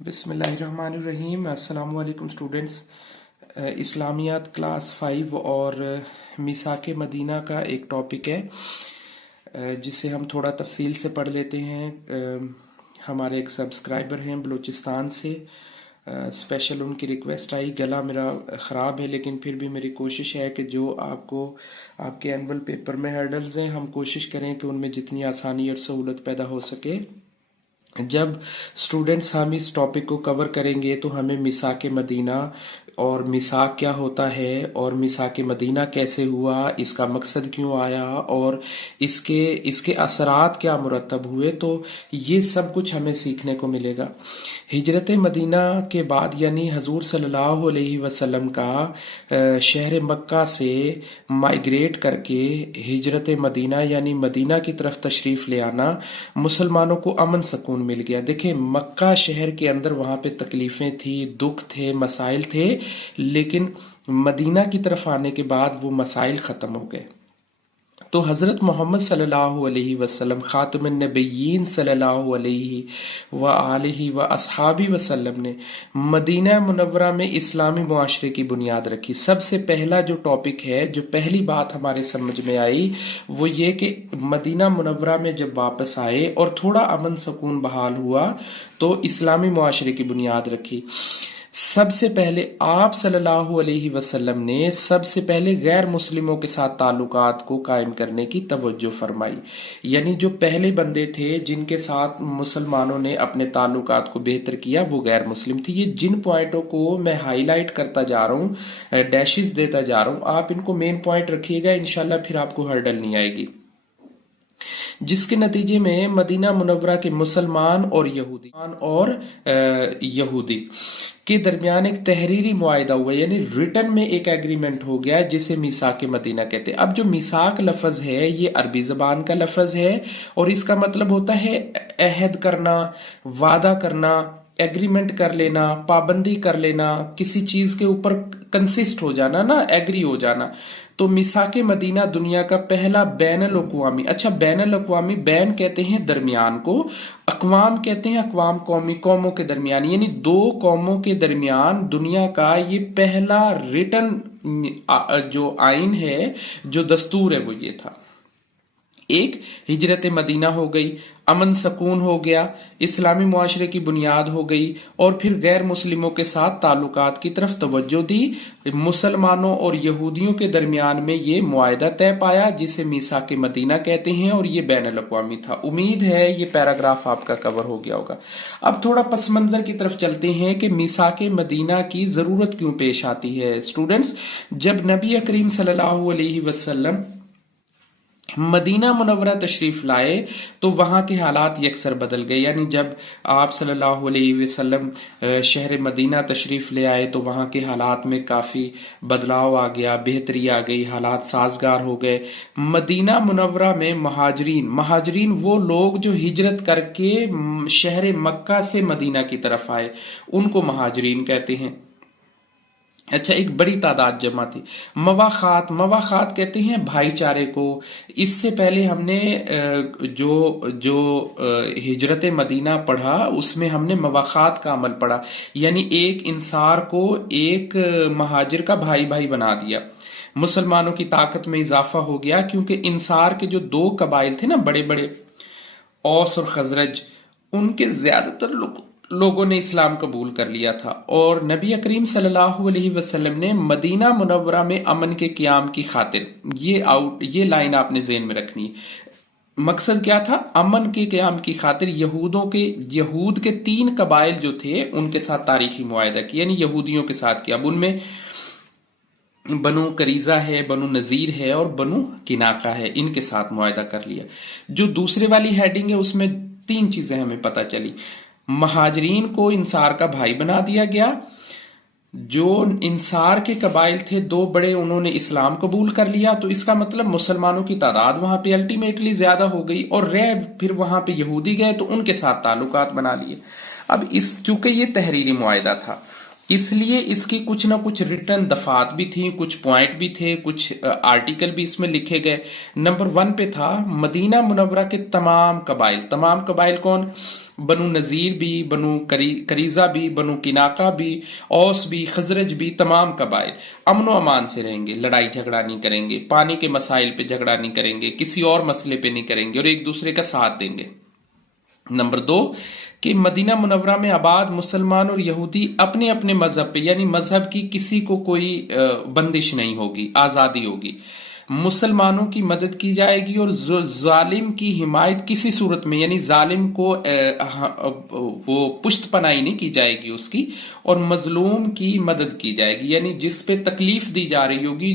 बिस्मिल्लाहिर्रहमानिर्रहीम। अस्सलाम वालेकुम स्टूडेंट्स। इस्लामियात क्लास 5 और मिसाक मदीना का एक टॉपिक है जिसे हम थोड़ा तफसील से पढ़ लेते हैं। हमारे एक सब्सक्राइबर हैं बलूचिस्तान से, स्पेशल उनकी रिक्वेस्ट आई। गला मेरा ख़राब है लेकिन फिर भी मेरी कोशिश है कि जो आपके एनुअल पेपर में हर्डल्स हैं हम कोशिश करें कि उनमें जितनी आसानी और सहूलत पैदा हो सके। जब स्टूडेंट्स हम इस टॉपिक को कवर करेंगे तो हमें मिसाक मदीना और मिसाक क्या होता है और मिसाक मदीना कैसे हुआ, इसका मकसद क्यों आया और इसके असरात क्या मुरतब हुए, तो ये सब कुछ हमें सीखने को मिलेगा। हिजरत मदीना के बाद यानी हजूर सल्लल्लाहु अलैहि वसल्लम का शहर मक्का से माइग्रेट करके हिजरत मदीना यानी मदीना की तरफ तशरीफ ले आना, मुसलमानों को अमन सकून मिल गया। देखें, मक्का शहर के अंदर वहां पे तकलीफें थी, दुख थे, मसाइल थे, लेकिन मदीना की तरफ आने के बाद वो मसाइल खत्म हो गए। तो हजरत मोहम्मद सल्लल्लाहु अलैहि वसल्लम खातमुन नबिय्यीन सल्लल्लाहु अलैहि व आलिहि व अस्हाबी वसल्लम ने मदीना मुनव्वरा में इस्लामी मुआशरे की बुनियाद रखी। सबसे पहला जो टॉपिक है, जो पहली बात हमारे समझ में आई वो ये कि मदीना मुनव्वरा में जब वापस आए और थोड़ा अमन सुकून बहाल हुआ तो इस्लामी मुआशरे की बुनियाद रखी। सबसे पहले आप सल्लल्लाहु अलैहि वसल्लम ने सबसे पहले गैर मुस्लिमों के साथ ताल्लुकात को कायम करने की तवज्जो फरमाई। यानी जो पहले बंदे थे जिनके साथ मुसलमानों ने अपने ताल्लुकात को बेहतर किया वो गैर मुस्लिम थी। ये जिन पॉइंटों को मैं हाईलाइट करता जा रहा हूँ, डैशेस देता जा रहा हूँ, आप इनको मेन पॉइंट रखिएगा, इंशाल्लाह फिर आपको हर्डल नहीं आएगी। जिसके नतीजे में मदीना मुनव्वरा के मुसलमान और यहूदी के दरमियान एक तहरीरी मुआहिदा हुआ, यानी रिटन में एक एग्रीमेंट हो गया जिसे मिसाक मदीना कहते हैं। अब जो मिसाक लफ्ज है ये अरबी जबान का लफ्ज है और इसका मतलब होता है अहद करना, वादा करना, एग्रीमेंट कर लेना, पाबंदी कर लेना, किसी चीज के ऊपर कंसिस्ट हो जाना ना, एग्री हो जाना। तो मिसाक मदीना दुनिया का पहला बैनुल अक़वामी, अच्छा बैनुल अक़वामी, बैन कहते हैं दरमियान को, अक़वाम कहते हैं अक़वाम कौमी, कौमों के दरमियान, यानी दो कौमों के दरमियान दुनिया का ये पहला रिटन जो आइन है, जो दस्तूर है वो ये था। एक हिजरत मदीना हो गई, अमन सकून हो गया, इस्लामी मुआशरे की बुनियाद हो गई और फिर गैर मुस्लिमों के साथ ताल्लुकात की तरफ तवज्जो दी। मुसलमानों और यहूदियों के दरमियान में ये मुआहिदा तय पाया जिसे मिसाक मदीना कहते हैं और ये बैनुल अक़वामी था। उम्मीद है ये पैराग्राफ आपका कवर हो गया होगा। अब थोड़ा पस मंजर की तरफ चलते हैं कि मिसाक मदीना की जरूरत क्यों पेश आती है। स्टूडेंट्स, जब नबी करीम सल्लल्लाहु अलैहि वसल्लम मदीना मुनव्वरा तशरीफ लाए तो वहां के हालात यकसर बदल गए। यानी जब आप सल्लल्लाहु अलैहि वसल्लम शहर मदीना तशरीफ ले आए तो वहां के हालात में काफी बदलाव आ गया, बेहतरी आ गई, हालात साजगार हो गए। मदीना मुनव्वरा में महाजरीन वो लोग जो हिजरत करके शहर मक्का से मदीना की तरफ आए, उनको महाजरीन कहते हैं। अच्छा, एक बड़ी तादाद जमा थी। मवाखात कहते हैं भाईचारे को। इससे पहले हमने जो हिजरत मदीना पढ़ा उसमें हमने मवाखात का अमल पढ़ा, यानी एक इंसार को एक महाजिर का भाई भाई बना दिया। मुसलमानों की ताकत में इजाफा हो गया क्योंकि इंसार के जो दो कबाइल थे ना बड़े बड़े, औस और खजरज, उनके ज्यादातर लोगों ने इस्लाम कबूल कर लिया था और नबी करीम सल्लल्लाहु अलैहि वसल्लम ने मदीना मुनव्वरा में अमन के क़याम की खातिर ये लाइन आपने ज़हन में रखनी है। मकसद क्या था? अमन के क़याम की खातिर यहूद के 3 कबाइल जो थे उनके साथ तारीखी मुआहिदा किया, यानी यहूदियों के साथ किया। अब उनमें बनु करीजा है, बनु नजीर है और बनु किनाका है, इनके साथ मुआहिदा कर लिया। जो दूसरे वाली हेडिंग है उसमें 3 चीजें हमें पता चली। महाजरीन को इंसार का भाई बना दिया गया, जो इंसार के कबाइल थे 2 बड़े, उन्होंने इस्लाम कबूल कर लिया, तो इसका मतलब मुसलमानों की तादाद वहां पे अल्टीमेटली ज्यादा हो गई और फिर वहां पे यहूदी गए तो उनके साथ ताल्लुकात बना लिए। अब चूंकि ये तहरीरी मुआहिदा था इसलिए इसकी कुछ ना कुछ रिटर्न दफात भी थी, कुछ पॉइंट भी थे, कुछ आर्टिकल भी इसमें लिखे गए। नंबर 1 पे था मदीना मुनव्वरा के तमाम कबाइल। तमाम कबाइल कौन? बनु नजीर भी, बनु करीजा भी, बनु किनाका भी, औस भी, खजरज भी, तमाम कबाइल अमन व अमान से रहेंगे, लड़ाई झगड़ा नहीं करेंगे, पानी के मसाइल पे झगड़ा नहीं करेंगे, किसी और मसले पे नहीं करेंगे और एक दूसरे का साथ देंगे। नंबर 2 कि मदीना मुनव्वरा में आबाद मुसलमान और यहूदी अपने अपने मजहब पे, यानी मजहब की किसी को कोई बंदिश नहीं होगी, आजादी होगी। मुसलमानों की मदद की जाएगी और जालिम की हिमायत किसी सूरत में, यानी जालिम को वो पुश्त पनाही नहीं की जाएगी उसकी, और मजलूम की मदद की जाएगी, यानी जिस पे तकलीफ दी जा रही होगी,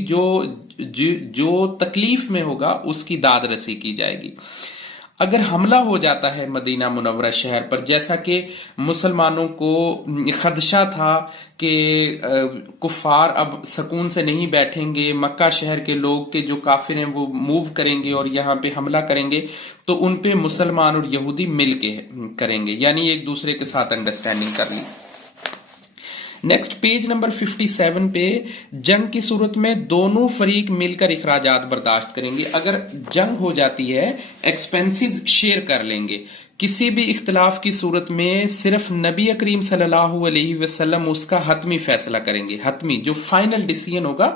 जो तकलीफ में होगा उसकी दाद रसी की जाएगी। अगर हमला हो जाता है मदीना मुनव्वरा शहर पर, जैसा कि मुसलमानों को खदशा था कि कुफार अब सुकून से नहीं बैठेंगे, मक्का शहर के लोग के जो काफिर हैं वो मूव करेंगे और यहां पे हमला करेंगे, तो उन पे मुसलमान और यहूदी मिल के करेंगे, यानी एक दूसरे के साथ अंडरस्टैंडिंग कर ली। नेक्स्ट पेज नंबर 57 पे, जंग की सूरत में दोनों फरीक मिलकर इखराजात बर्दाश्त करेंगे। अगर जंग हो जाती है एक्सपेंसेस शेयर कर लेंगे। किसी भी इख्तलाफ की सूरत में सिर्फ नबी करीम सल्लल्लाहु अलैहि वसल्लम उसका हतमी फैसला करेंगे। हतमी जो फाइनल डिसीजन होगा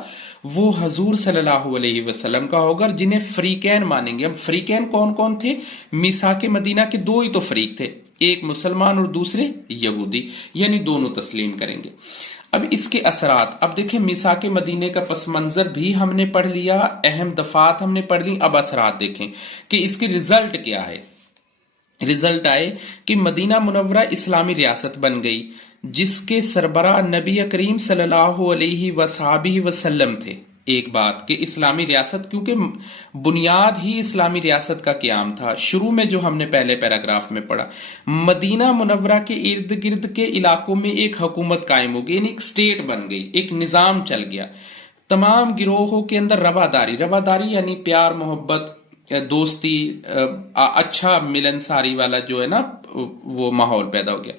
वो हजूर सल्लल्लाहु अलैहि वसल्लम का होगा, जिन्हें फरीकैन मानेंगे। अब फरीकैन कौन कौन थे? मीसाके मदीना के दो ही तो फरीक थे, एक मुसलमान और दूसरे यहूदी, यानी दोनों तस्लीम करेंगे। अब इसके असरात, अब देखिए मीसाके मदीने का पस मंजर भी हमने पढ़ लिया, अहम दफात हमने पढ़ ली। अब असरात देखें कि इसके रिजल्ट क्या है। रिजल्ट आए कि मदीना मुनव्वरा इस्लामी रियासत बन गई, जिसके सरबरा नबी करीम सल्लल्लाहु अलैहि वसल्लम थे। एक बात कि इस्लामी रियासत, क्योंकि बुनियाद ही इस्लामी रियासत का क्याम था। शुरू में जो हमने पहले पैराग्राफ में पढ़ा, मदीना मुनव्वरा के इर्द गिर्द के इलाकों में एक हुकूमत कायम हो गई, यानी एक स्टेट बन गई, एक निजाम चल गया। तमाम गिरोहों के अंदर रवादारी यानी प्यार मोहब्बत दोस्ती, अच्छा मिलनसारी वाला जो है ना, वो माहौल पैदा हो गया।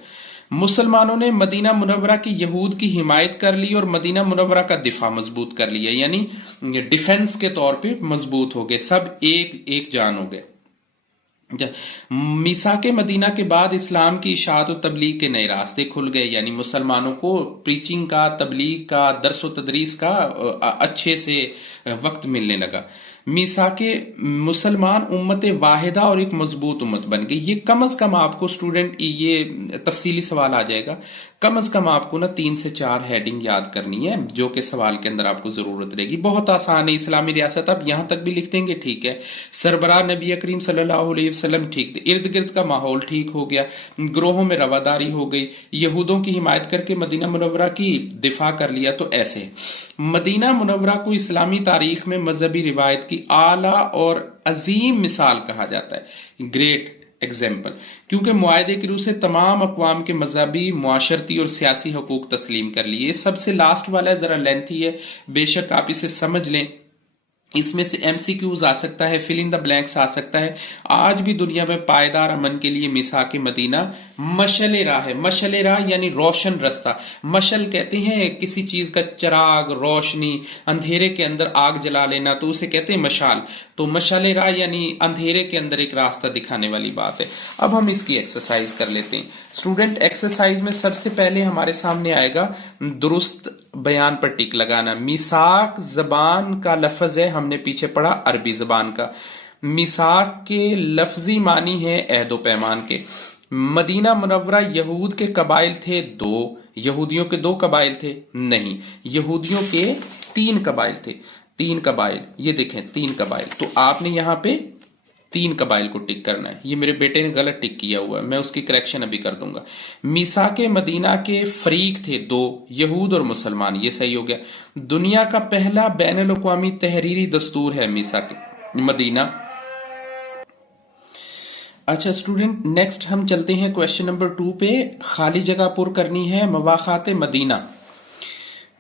मुसलमानों ने मदीना मुनव्वरा की यहूद की हिमायत कर ली और मदीना मुनव्वरा का दिफा मजबूत कर लिया, यानी डिफेंस के तौर पे मजबूत हो गए, सब एक जान हो गए। मीसाके मदीना के बाद इस्लाम की इशाअत और तबलीग के नए रास्ते खुल गए, यानी मुसलमानों को प्रीचिंग का, तबलीग का, दर्स व तदरीस का अच्छे से वक्त मिलने लगा। मीसाके मुसलमान उम्मत वाहिदा और एक मजबूत उम्मत बन गई। ये कम अज कम आपको स्टूडेंट, ये तफसीली सवाल आ जाएगा, कम अज कम आपको ना 3 से 4 हेडिंग याद करनी है, जो कि सवाल के अंदर आपको जरूरत रहेगी। बहुत आसान है। इस्लामी रियासत आप यहां तक भी लिख देंगे, ठीक है। सरबराह नबी करीम सल्लल्लाहु अलैहि वसल्लम, ठीक थे। इर्द गिर्द का माहौल ठीक हो गया, ग्रोहों में रवादारी हो गई, यहूदों की हिमायत करके मदीना मुनव्वरा की दिफा कर लिया। तो ऐसे मदीना मुनव्वरा को इस्लामी तारीख में मजहबी रिवायत की आला और अजीम मिसाल कहा जाता है, ग्रेट एग्जाम्पल, क्योंकि मुआहदे की रूह से तमाम अक़वाम के मजहबी, मुआशरती और सियासी हकूक तस्लीम कर लिए। सबसे लास्ट वाला है, जरा लेंथी है, बेशक आप इसे समझ लें। इसमें से एमसीक्यूज आ सकता है, फिल इन द ब्लैंक्स आ सकता है। आज भी दुनिया में पायदार अमन के लिए मिसाके मदीना मशले राह है। मशले राह यानी रोशन रास्ता। मशल कहते हैं किसी चीज का चिराग, रोशनी, अंधेरे के अंदर आग जला लेना, तो उसे कहते हैं मशाल। तो मशले राह यानी अंधेरे के अंदर एक रास्ता दिखाने वाली बात है। अब हम इसकी एक्सरसाइज कर लेते हैं। स्टूडेंट, एक्सरसाइज में सबसे पहले हमारे सामने आएगा दुरुस्त बयान पर टिक लगाना। मिसाक जबान का लफ्ज है, हमने पीछे पढ़ा अरबी जबान का। मिसाक के लफ्जी मानी है अहदो पैमान के। मदीना मुनव्वरा यहूद के कबाइल थे 2, यहूदियों के 2 कबाइल थे नहीं, यहूदियों के 3 कबाइल थे। 3 कबाइल, ये देखें 3 कबाइल। तो आपने यहां पे 3 कबाइल को टिक करना है। ये मेरे बेटे ने गलत टिक किया हुआ है, मैं उसकी करेक्शन अभी कर दूंगा। मीसाके मदीना के फरीक थे 2, यहूद और मुसलमान, ये सही हो गया। दुनिया का पहला बैनुल अक़वामी तहरीरी दस्तूर है मीसाके मदीना। अच्छा स्टूडेंट, नेक्स्ट हम चलते हैं क्वेश्चन नंबर 2 पे। खाली जगह पुर करनी है। मवाखात मदीना।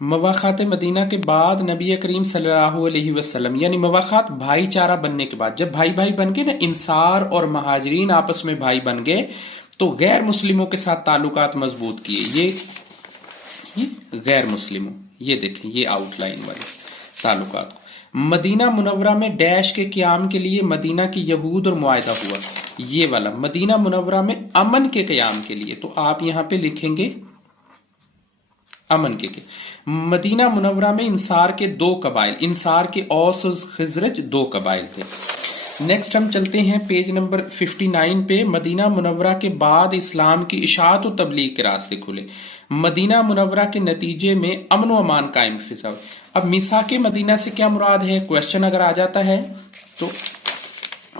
मवाखात मदीना के बाद नबी करीम सल्लल्लाहु अलैहि वसल्लम, यानी मवाखात भाईचारा बनने के बाद, जब भाई भाई बन गए ना, इंसार और महाजरीन आपस में भाई बन गए, तो गैर मुस्लिमों के साथ ताल्लुकात मजबूत किए। ये गैर मुस्लिमों, ये देखें ये आउटलाइन वाले ताल्लुकात को। मदीना मुनव्वरा में डैश के क़याम के लिए मदीना की यहूद और मुआहिदा हुआ, ये वाला मदीना मुनव्वरा में अमन के क़याम के लिए, तो आप यहां पे लिखेंगे अमन के मदीना मुनव्वरा में इंसार के दो कबाइल, इंसार के औस और खिजरज दो कबाइल थे। नेक्स्ट हम चलते हैं पेज नंबर 59 पे। मदीना मुनव्वरा के बाद इस्लाम की इशाअत और तबलीग के रास्ते खुले, मदीना मुनव्वरा के नतीजे में अमन व अमान कायम फिजा। अब मिसाके मदीना से क्या मुराद है, क्वेश्चन अगर आ जाता है तो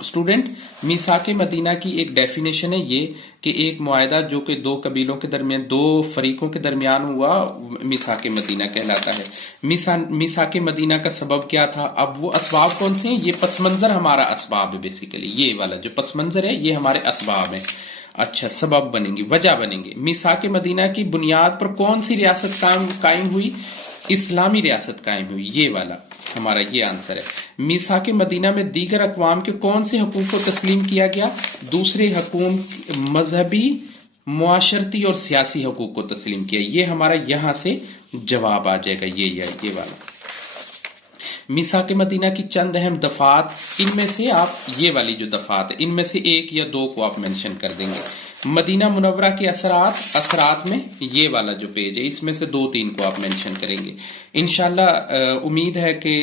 स्टूडेंट, मिसाके मदीना की एक डेफिनेशन है ये कि एक मुआहिदा जो कि दो कबीलों के दरमियान, दो फरीकों के दरमियान हुआ, मिसाके मदीना कहलाता है। मिसाके मदीना का सबब क्या था, अब वो असबाब कौन से हैं, ये पस मंजर हमारा असबाब है बेसिकली, ये वाला जो पस मंजर है ये हमारे असबाब है। अच्छा, सबब बनेंगे, वजह बनेंगे। मिसाके मदीना की बुनियाद पर कौन सी रियासत कायम हुई, इस्लामी रियासत कायम हुई, ये वाला हमारा ये आंसर है। मिसाके मदीना में दीगर अक़वाम के कौन से हकूक़ को तस्लीम किया गया, दूसरे हकूक़, मजहबी, मुआशरती और सियासी हकूक़ को तस्लीम किया, ये हमारा यहां से जवाब आ जाएगा, ये वाला। मिसाके मदीना की चंद अहम दफात, इनमें से आप ये वाली जो दफात है इनमें से एक या दो को आप मेंशन कर देंगे। मदीना मुनव्वरा के असरात में ये वाला जो पेज है इसमें से दो तीन को आप मेंशन करेंगे। इंशाल्लाह उम्मीद है कि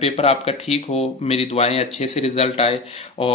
पेपर आपका ठीक हो, मेरी दुआएं अच्छे से रिजल्ट आए और